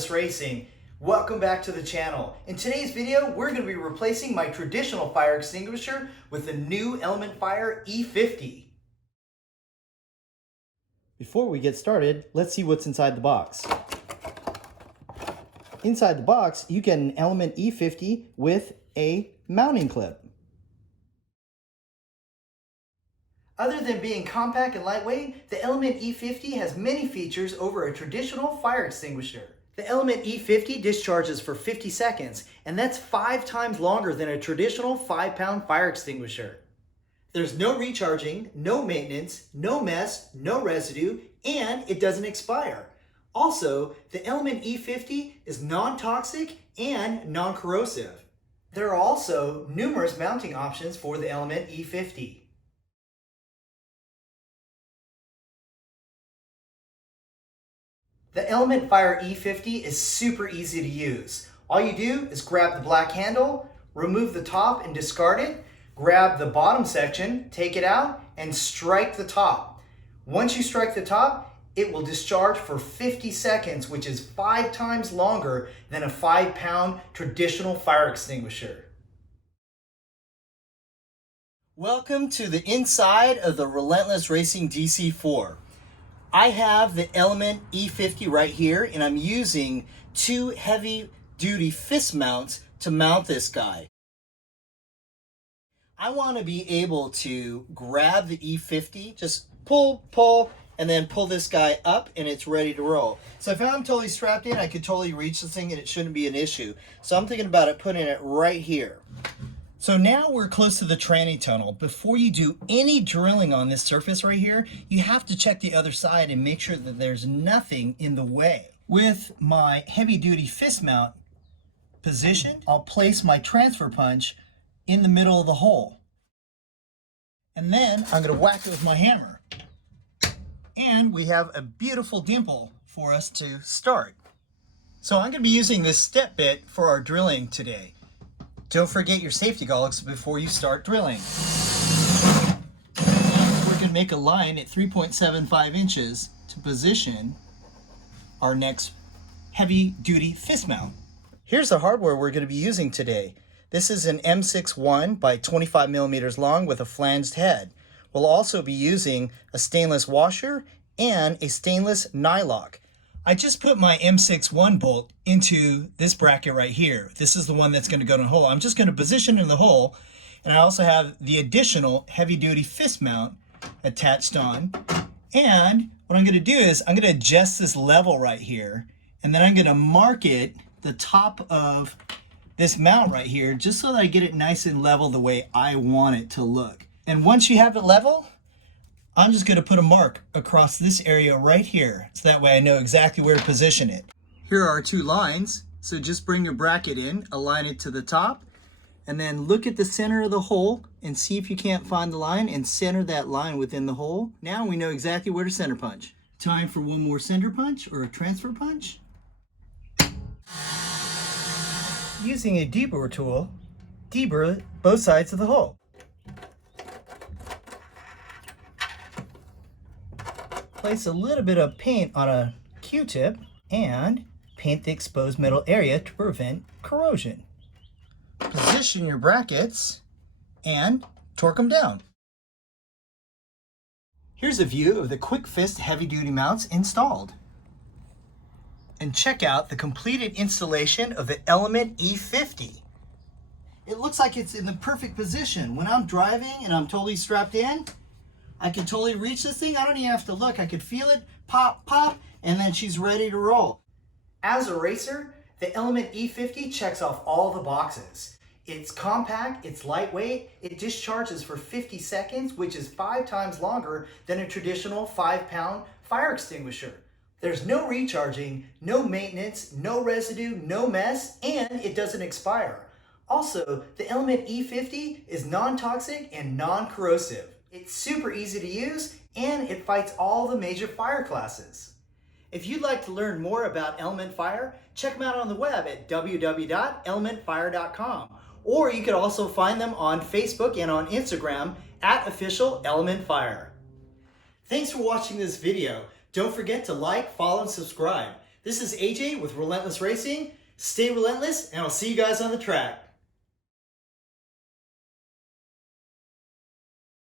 Relentless Racing. Welcome back to the channel. In today's video, we're going to be replacing my traditional fire extinguisher with the new Element Fire E50. Before we get started, let's see what's inside the box. Inside the box, you get an Element E50 with a mounting clip. Other than being compact and lightweight, the Element E50 has many features over a traditional fire extinguisher. The Element E50 discharges for 50 seconds, and that's 5 times longer than a traditional 5-pound fire extinguisher. There's no recharging, no maintenance, no mess, no residue, and it doesn't expire. Also, the Element E50 is non-toxic and non-corrosive. There are also numerous mounting options for the Element E50. The Element Fire E50 is super easy to use. All you do is grab the black handle, remove the top and discard it, grab the bottom section, take it out, and strike the top. Once you strike the top, it will discharge for 50 seconds, which is 5 times longer than a 5-pound traditional fire extinguisher. Welcome to the inside of the Relentless Racing DC4. I have the Element E50 right here, and I'm using 2 heavy-duty fist mounts to mount this guy. I want to be able to grab the E50, just pull, and then pull this guy up, and it's ready to roll. So if I'm totally strapped in, I could totally reach this thing, and it shouldn't be an issue. So I'm thinking about it putting it right here. So now we're close to the tranny tunnel. Before you do any drilling on this surface right here, you have to check the other side and make sure that there's nothing in the way. With my heavy duty fist mount positioned, I'll place my transfer punch in the middle of the hole. And then I'm gonna whack it with my hammer. And we have a beautiful dimple for us to start. So I'm gonna be using this step bit for our drilling today. Don't forget your safety goggles before you start drilling. We're going to make a line at 3.75 inches to position our next heavy-duty fist mount. Here's the hardware we're going to be using today. This is an M61 by 25 millimeters long with a flanged head. We'll also be using a stainless washer and a stainless nylock. I just put my M61 bolt into this bracket right here. This is the one that's going to go in the hole. I'm just going to position it in the hole, and I also have the additional heavy-duty fist mount attached on. And what I'm going to do is I'm going to adjust this level right here, and then I'm going to mark it the top of this mount right here just so that I get it nice and level the way I want it to look. And once you have it level, I'm just going to put a mark across this area right here, so that way I know exactly where to position it. Here are our 2 lines, so just bring your bracket in, align it to the top, and then look at the center of the hole and see if you can't find the line and center that line within the hole. Now we know exactly where to center punch. Time for one more center punch or a transfer punch. Using a deburr tool, deburr both sides of the hole. Place a little bit of paint on a Q-tip and paint the exposed metal area to prevent corrosion. Position your brackets and torque them down. Here's a view of the Quick Fist heavy-duty mounts installed. And check out the completed installation of the Element E50. It looks like it's in the perfect position. When I'm driving and I'm totally strapped in, I can totally reach this thing. I don't even have to look. I could feel it, pop, pop, and then she's ready to roll. As a racer, the Element E50 checks off all the boxes. It's compact, it's lightweight, it discharges for 50 seconds, which is 5 times longer than a traditional 5-pound fire extinguisher. There's no recharging, no maintenance, no residue, no mess, and it doesn't expire. Also, the Element E50 is non-toxic and non-corrosive. It's super easy to use, and it fights all the major fire classes. If you'd like to learn more about Element Fire, check them out on the web at www.elementfire.com. Or you could also find them on Facebook and on Instagram at official Element Fire. Thanks for watching this video. Don't forget to like, follow, and subscribe. This is AJ with Relentless Racing. Stay relentless, and I'll see you guys on the track.